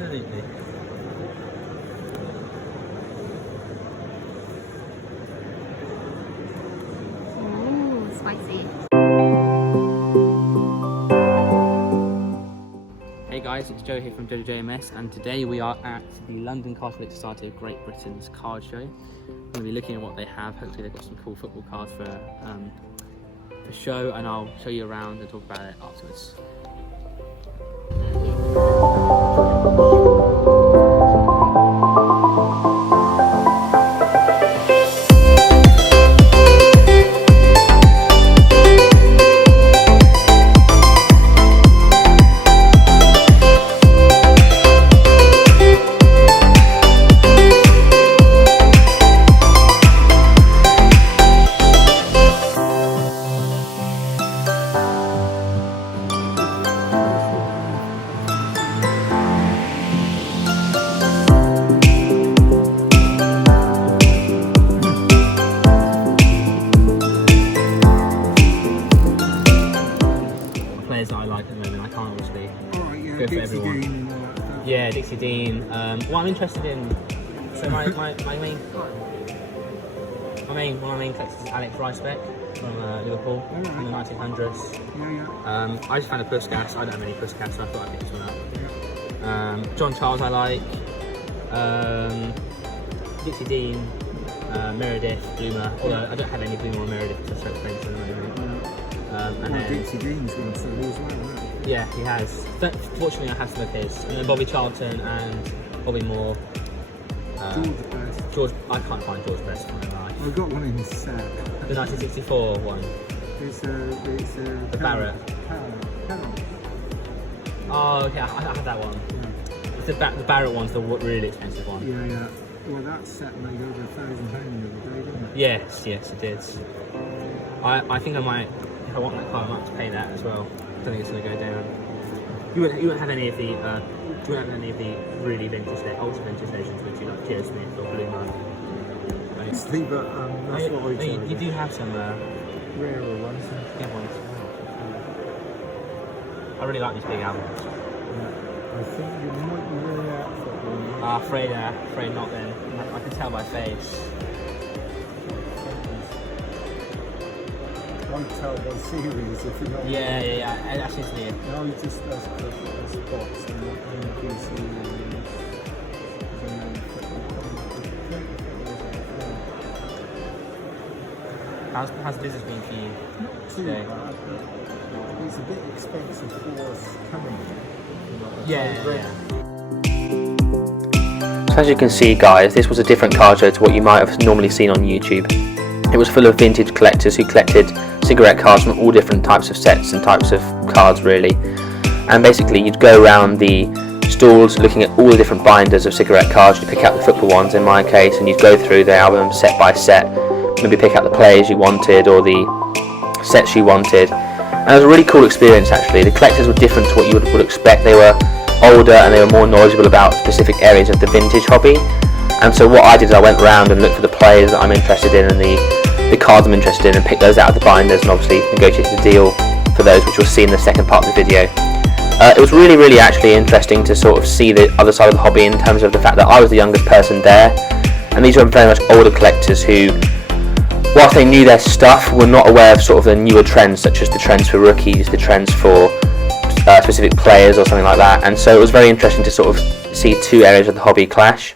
Absolutely. Ooh, spicy. Hey guys, it's Joe here from JoJMS, and today we are at the London Card Society of Great Britain's card show. We're going to be looking at what they have. Hopefully they've got some cool football cards for show, and I'll show you around and talk about it afterwards. Players that I like at the moment, I can't obviously go for everyone. Yeah, Dixie Dean. What I'm interested in, so my main collector is Alex Ricebeck from Liverpool from the 1900s. I just found a Puskas. I don't have any Puskas, so I thought I'd pick this one up. John Charles I like. Dixie Dean, Meredith, Bloomer. Although I don't have any Bloomer or Meredith because they're so expensive at the moment. And then Dixie Dean's gone through as well, hasn't he? Yeah, he has. Fortunately, I have some of his. And then Bobby Charlton and Bobby Moore. George Best. George, I can't find George Best for my life. I've got one in the set. The 1964 one. It's The Barrett. Oh, okay, I have that one. Yeah. It's the Barrett one's the really expensive one. Yeah. Well, that set made over £1,000 the other day, didn't it? Yes, it did. I think I might, if I want that card, I might have to pay that as well. I don't think it's going to go down. You wouldn't have any of the really vintage, ultra vintage legends, would you? Like Joe Smith or Bloomer? Obviously, but that's what we do. You do have some rarer ones. good ones. I really like these big albums. Yeah. I think you might be really out for one. Afraid not then. I can tell by face. Can't tell by series if you're not. Yeah. That's just it. No, he just does a box and PC. How's business been for you? Not too today? bad, but it's a bit expensive for us coming. Yeah. So as you can see guys, this was a different card show to what you might have normally seen on YouTube. It was full of vintage collectors who collected cigarette cards from all different types of sets and types of cards really. And basically you'd go around the stalls looking at all the different binders of cigarette cards. You'd pick out the football ones in my case, and you'd go through the album set by set, maybe pick out the players you wanted or the sets you wanted. And it was a really cool experience actually. The collectors were different to what you would expect. They were older and they were more knowledgeable about specific areas of the vintage hobby. And so what I did is I went around and looked for the players that I'm interested in and the cards I'm interested in, and picked those out of the binders, and obviously negotiated a deal for those, which we'll see in the second part of the video. It was really actually interesting to sort of see the other side of the hobby in terms of the fact that I was the youngest person there, and these were very much older collectors who, whilst they knew their stuff, were not aware of sort of the newer trends, such as the trends for rookies, the trends for specific players or something like that. And so it was very interesting to sort of see two areas of the hobby clash.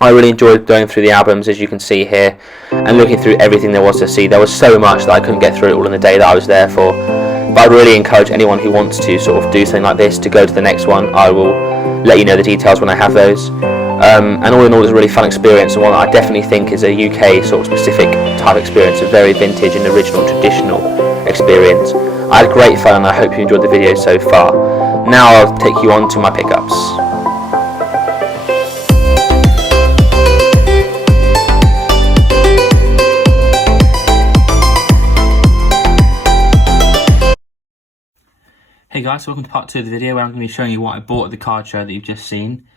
I really enjoyed going through the albums, as you can see here, and looking through everything there was to see. There was so much that I couldn't get through it all in the day that I was there for. But I'd really encourage anyone who wants to sort of do something like this to go to the next one. I will let you know the details when I have those. And all in all, it was a really fun experience, and one that I definitely think is a UK sort of specific type experience, a very vintage and original traditional experience. I had great fun, and I hope you enjoyed the video so far. Now I'll take you on to my pickups. Hey guys, so welcome to part 2 of the video where I'm going to be showing you what I bought at the card show that you've just seen.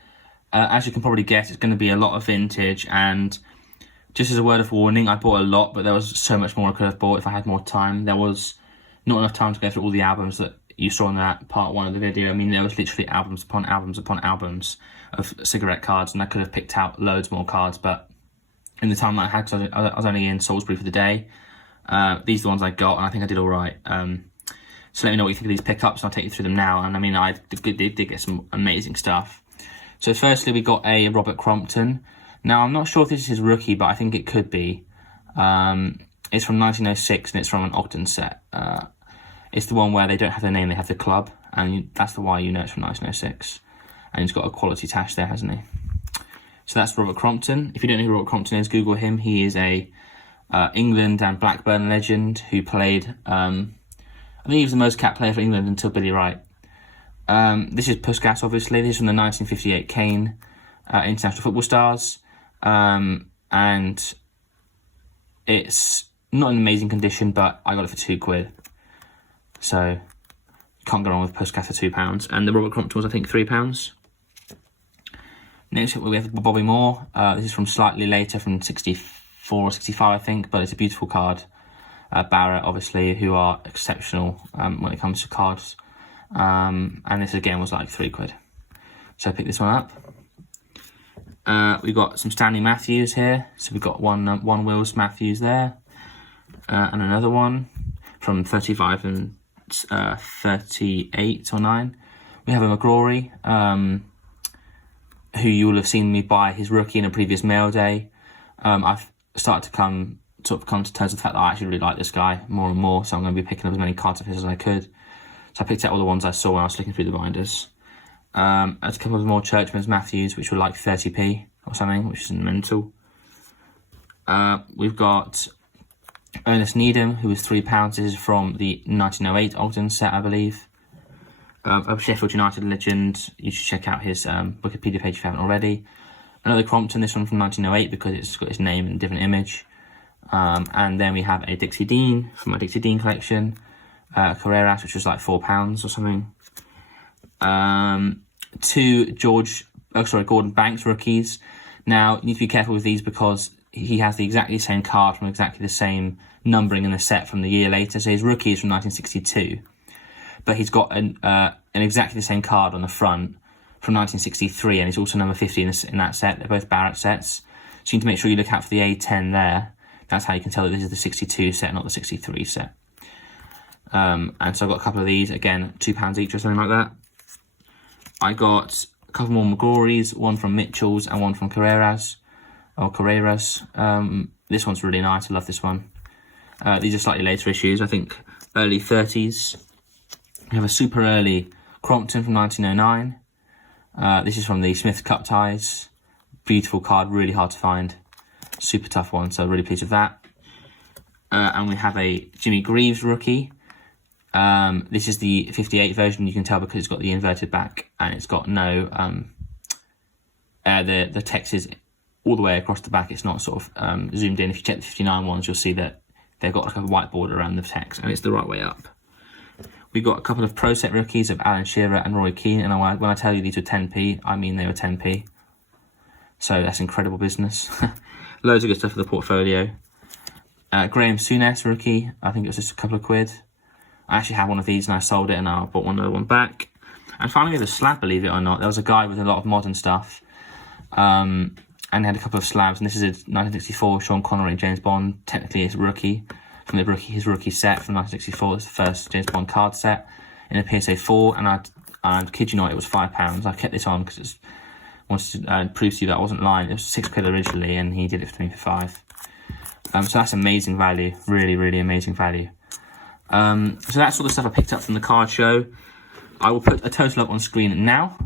As you can probably guess, it's going to be a lot of vintage, and just as a word of warning, I bought a lot, but there was so much more I could have bought if I had more time. There was not enough time to go through all the albums that you saw in that part 1 of the video, I mean, there was literally albums upon albums upon albums of cigarette cards, and I could have picked out loads more cards, but in the time that I had, because I was only in Salisbury for the day, these are the ones I got, and I think I did all right. So let me know what you think of these pickups, and I'll take you through them now. And I mean, I did get some amazing stuff. So firstly, we got a Robert Crompton. Now, I'm not sure if this is his rookie, but I think it could be. It's from 1906, and it's from an Ogden set. It's the one where they don't have their name, they have the club, and that's the why you know it's from 1906. And he's got a quality tash there, hasn't he? So that's Robert Crompton. If you don't know who Robert Crompton is, Google him. He is a England and Blackburn legend who played, I think he was the most capped player for England until Billy Wright. This is Puskas, obviously. This is from the 1958 Kane International Football Stars. And it's not in amazing condition, but I got it for £2. So can't go wrong with Puskas for £2. And the Robert Crompton was, I think, £3. Next up, we have Bobby Moore. This is from slightly later, from 64 or 65, I think, but it's a beautiful card. Barrett, obviously, who are exceptional when it comes to cards. And this, again, was like £3. So I picked this one up. We got some Stanley Matthews here. So we've got one Wills Matthews there. And another one from 35 and 38 or 9. We have a McGrory, who you will have seen me buy his rookie in a previous mail day. I've started to come to terms with the fact that I actually really like this guy more and more, so I'm going to be picking up as many cards of his as I could. So I picked out all the ones I saw when I was looking through the binders. There's a couple of more Churchman's Matthews, which were like 30p or something, which is mental. We've got Ernest Needham, who was £3. This is from the 1908 Ogden set, I believe. A Sheffield United legend. You should check out his Wikipedia page if you haven't already. Another Crompton, this one from 1908 because it's got his name and a different image. And then we have a Dixie Dean from my Dixie Dean collection. Carreras, which was like £4 or something. Two Gordon Banks rookies. Now, you need to be careful with these because he has exactly the same card from exactly the same numbering in the set from the year later. So his rookie is from 1962. But he's got an exactly the same card on the front from 1963, and he's also number 50 in that set. They're both Barrett sets. So you need to make sure you look out for the A10 there. That's how you can tell that this is the 62 set, not the 63 set. And so I've got a couple of these, again, £2 each or something like that. I got a couple more McGrories, one from Mitchell's and one from Carreras. This one's really nice, I love this one. These are slightly later issues, I think early 30s. We have a super early Crompton from 1909. This is from the Smith Cup ties. Beautiful card, really hard to find. Super tough one, so really pleased with that. And we have a Jimmy Greaves rookie. This is the 58 version, you can tell because it's got the inverted back and it's got no, the text is all the way across the back. It's not sort of zoomed in. If you check the 59 ones, you'll see that they've got like a white border around the text and it's the right way up. We've got a couple of Pro Set rookies of Alan Shearer and Roy Keane, and when I tell you these were 10p, I mean they were 10p. So that's incredible business. Loads of good stuff for the portfolio. Graham Souness rookie, I think it was just a couple of £. I actually had one of these and I sold it and I bought another one back. And finally we have a slab, believe it or not. There was a guy with a lot of modern stuff and had a couple of slabs. And this is a 1964 Sean Connery James Bond, technically his rookie, from his rookie set from 1964. It's the first James Bond card set in a PSA 4. And I kid you not, it was £5. I kept this on because I wanted to prove to you that I wasn't lying. It was £6 originally and he did it for me for £5. So that's amazing value, really, really amazing value. So that's all the stuff I picked up from the card show. I will put a total up on screen now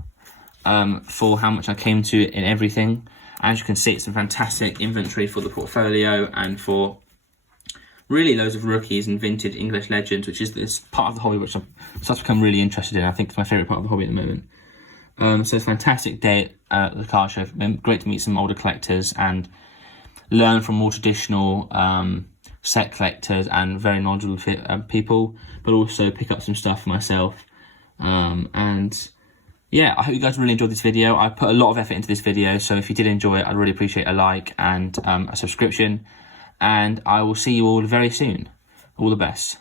for how much I came to in everything. As you can see, it's a fantastic inventory for the portfolio and for really loads of rookies and vintage English legends, which is this part of the hobby which I've started to become really interested in. I think it's my favourite part of the hobby at the moment. So it's a fantastic day at the card show. Great to meet some older collectors and learn from more traditional set collectors and very knowledgeable people, but also pick up some stuff for myself. And yeah, I hope you guys really enjoyed this video. I put a lot of effort into this video, so if you did enjoy it, I'd really appreciate a like and a subscription. And I will see you all very soon. All the best.